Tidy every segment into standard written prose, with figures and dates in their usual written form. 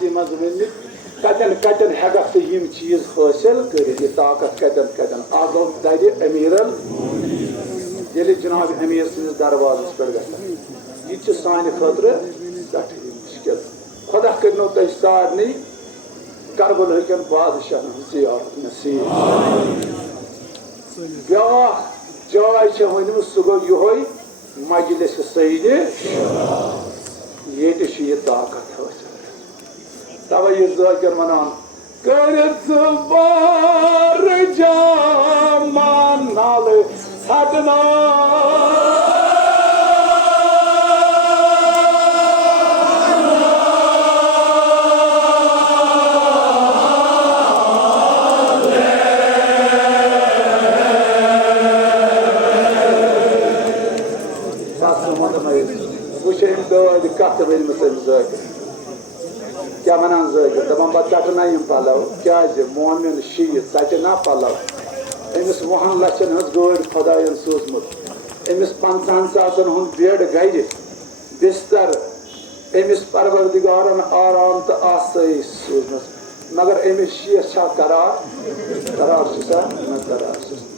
फारसी मज वन कतन कतन हेगक तो यम चीज हासिल कर ताकत कतन कतन आगो दर अमीरल ये जनाब अमीर सद दरवाजस पे ग यह सान खतर मुश्किल खुदा करनो तुम सारे करबल कन बादशाह जियारत नसीब ब्या जाय वन सह गो ये मजलिस सईद ये ताकत हासिल तवे यह जाकिर वनान कर बार जामा नाल छड़ना कत वन क्या वनान जाकिर दपान पे कटना पलव क्या मोमिन शीत सच ना पलव अमिस 100 लक्षन हज गाड़ खुदायन सोजमुत अमिस 50 सासन हुंद बेड गर बिस्तर अमिस परवरदिगारन आराम तो आसाइश सोजमस मगर अमिस शीत करार करार सा न करार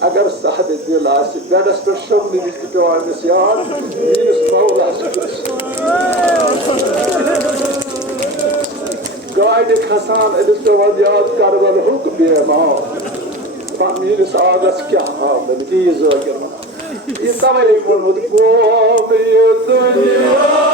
अगर सहद दिल बेडस पे शोन अमिस याद मीस मौला गाड़ खसान अमिस पे याद करबल हुक बेमार मीस आगस क्या हाल यह जाकिर यह तवे वोनमुत गोम ये दुनिया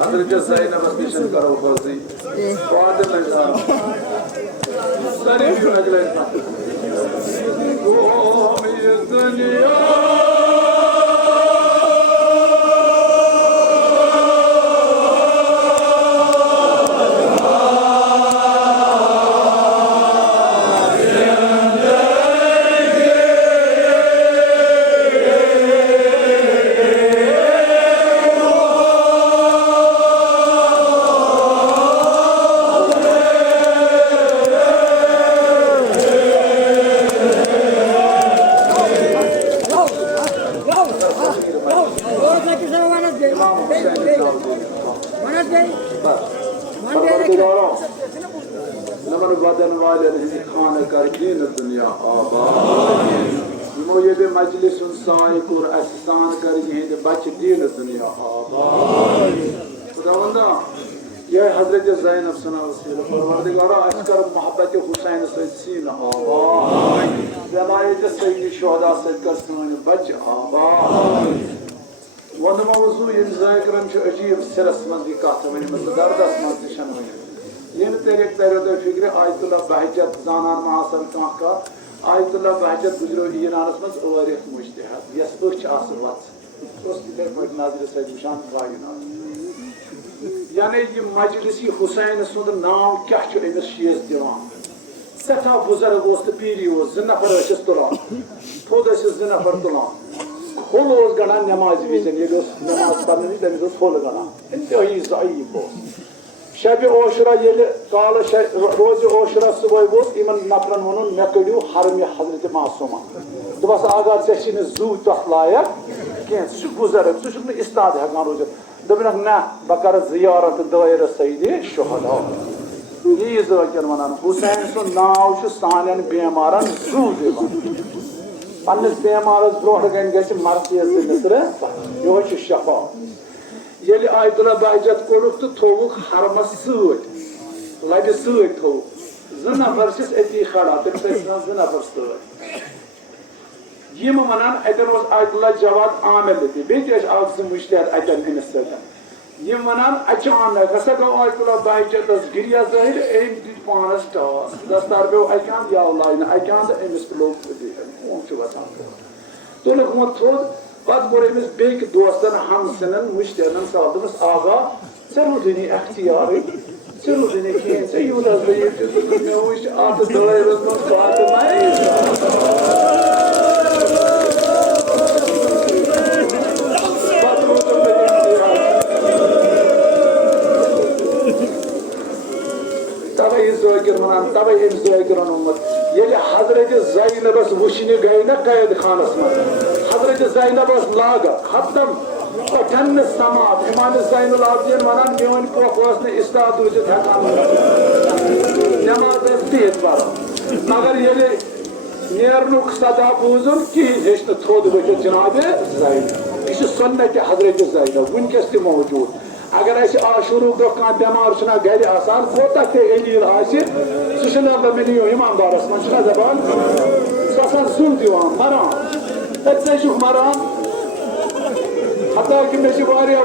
हजरत ज़ैनब निशन करो बाजी बाद में जाओ सारे क्यों अगले ओ ये दुनिया नमन वदन वाले खान कर दीन दुनिया आबाद यमो ये भी मजलिस साई कुर अहसान कर ये बच दीन दुनिया आबाद खुदावंदा ये हजरत ज़ैनब सना वसीला परवरदिगारा अस्कर मोहब्बत हुसैन से सीन आबाद जमायत सैयद शुहदा से कसमान बच आबाद वन मौजू ये ज़ाकिरन छ अजीब सिरस मंद की कथ वन दर्दस मंद शन वन इन तरीक तरो फिक्र आयतुल्लाह बहजत जानान मासन का आयतुल्लाह बहजत गुजरो ईरानस मज ओरिख मुज्तहद यस उच आस वत उस तिथे पट नाज़िर से निशान वायुना यानी ये मजलिसी हुसैन सुंद नाम क्या छ एमस शीस दिवान सथा बुजुर्ग ओस त पीरी ओस ज नफर अस तुलान थोद अस ज नफर तुलान खोल ओस गणा नमाज विजन ये नमाज पढ़ने तमिस ओस खोल गणा इंतहाई ज़ईफ ओस शब ओशरा ये काल रोज ओशरा सुबह वो इमन नफरन वन मे कड़ू हरम हजरत मासूमा दोपस आगार ऐसे जू तथ लायक कह सह बुजुर्ग सह इस्ताद हेकान रोजित दोपनक ना बह कर जियारत दायर सईद शुहदा यी ज़ाकिर वनान हुसैन सुन नाव सान बेमारन जू दिवान पन्निस बेमारस ब्रोह गन गि मरतीज दिनस यो शफा ये आयतुल्लाह बहजत कोड़ुक तो थोवुक हरमस लबि सत थो ज नफर अती खड़ा तम ज नफर सम वनान अतन आयतुल्लाह जवाद आमिर लति बे मुश्तहद अतन अमिस सम वनान अचानक हसा गो आयतुल्लाह बहजतस गिरिया ज़ाहिर अम दित पानस टास दस्तार पे अचान याव लाइन अचान अमिस लोग वसान तुलक वो थोद पत कोर अमिस बेक दोस्तन हम सनन मुश्तहदन सवाल दोपस आगा ऐ रुदनी अख्तियार ऐ रुदनी कहें ऐ यूत मे वो अत दायरस मज कत तवे ज़ाकिर वनान तवे अम ज़ाकिरन उम्मत ये हजरत ज़ैनबस वुशने गई ना कैद खानस मज हजरत ज़ैनबस लाग खत्म पठन समात इमाम ज़ैनुल आबिदीन वनान मेन पोख ने इस्ताद रूजित हेकान नमाज तित पर मगर ये नेरनुक सदा बूजुन कहें हेच थोद वथित जनाब ज़ैनब यह सुन्नत हजरत ज़ैनब वनकस त मौजूद अगर आशूरुक दो कह बेमार गर आसान कोता ते अलील मे ईमानदारस मन जबान सह जू दिवान मरान ते मरान हता कि मे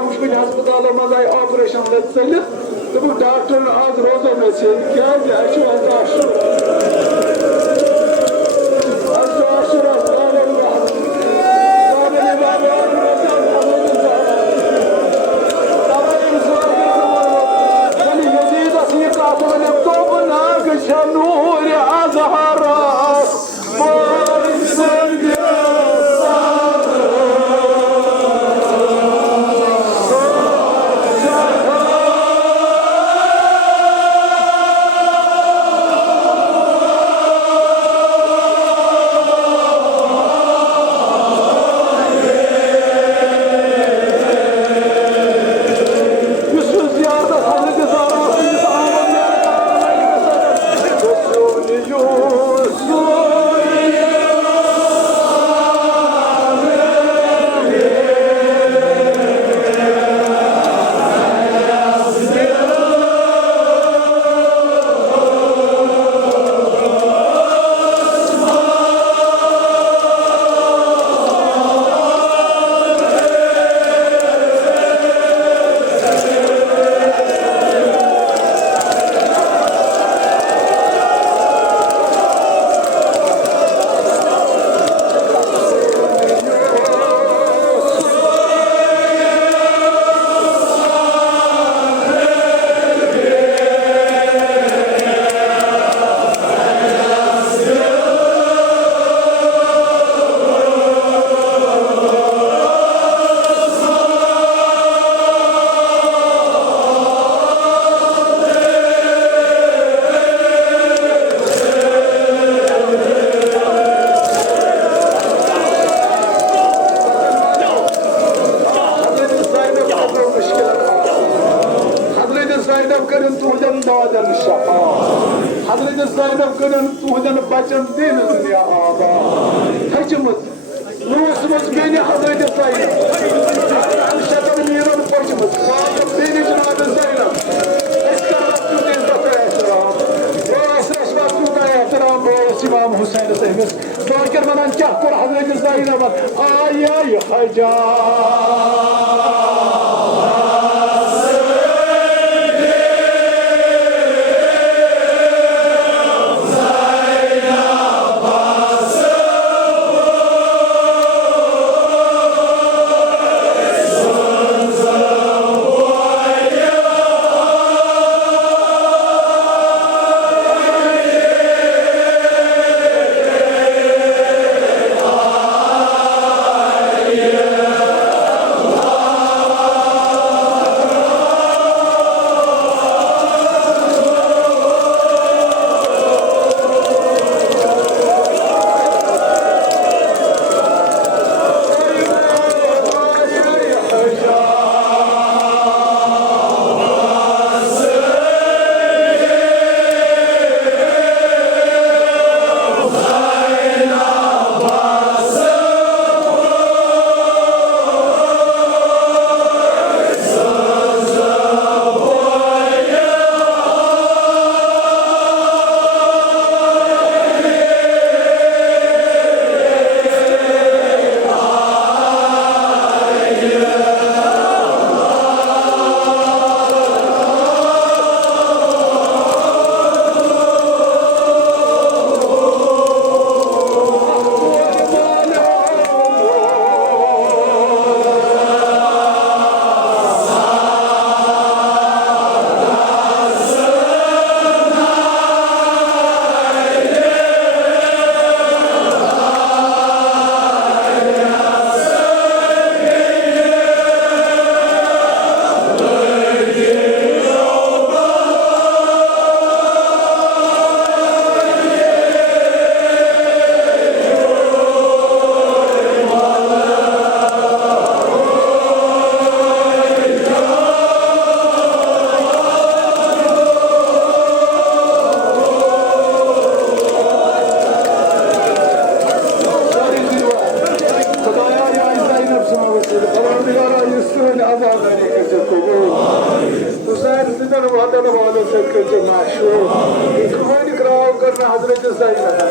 मुश्किल हस्पताल मज आई ऑपरेशन चलित दोप डॉक्टर आज रोजो मे क्या नूर अज़हरस Zaynab kırın tuğdan dağdan şafa. Hazreti Zaynab kırın tuğdan bacım deniz ya ağda. Hacımız, Nuhsumuz beni Hazreti Zaynab. Şatanı miran bacımız. Beni Cenab-ı Zaynab. Eski Rabbim izzete ehtiram. Bu asraş vaktunda ehtiram. Bu İmam Hüseyin Sehmiz. Zakir manan kahkur Hazreti Zaynab'a. Ay ay hacam. Hazreti Zaynab.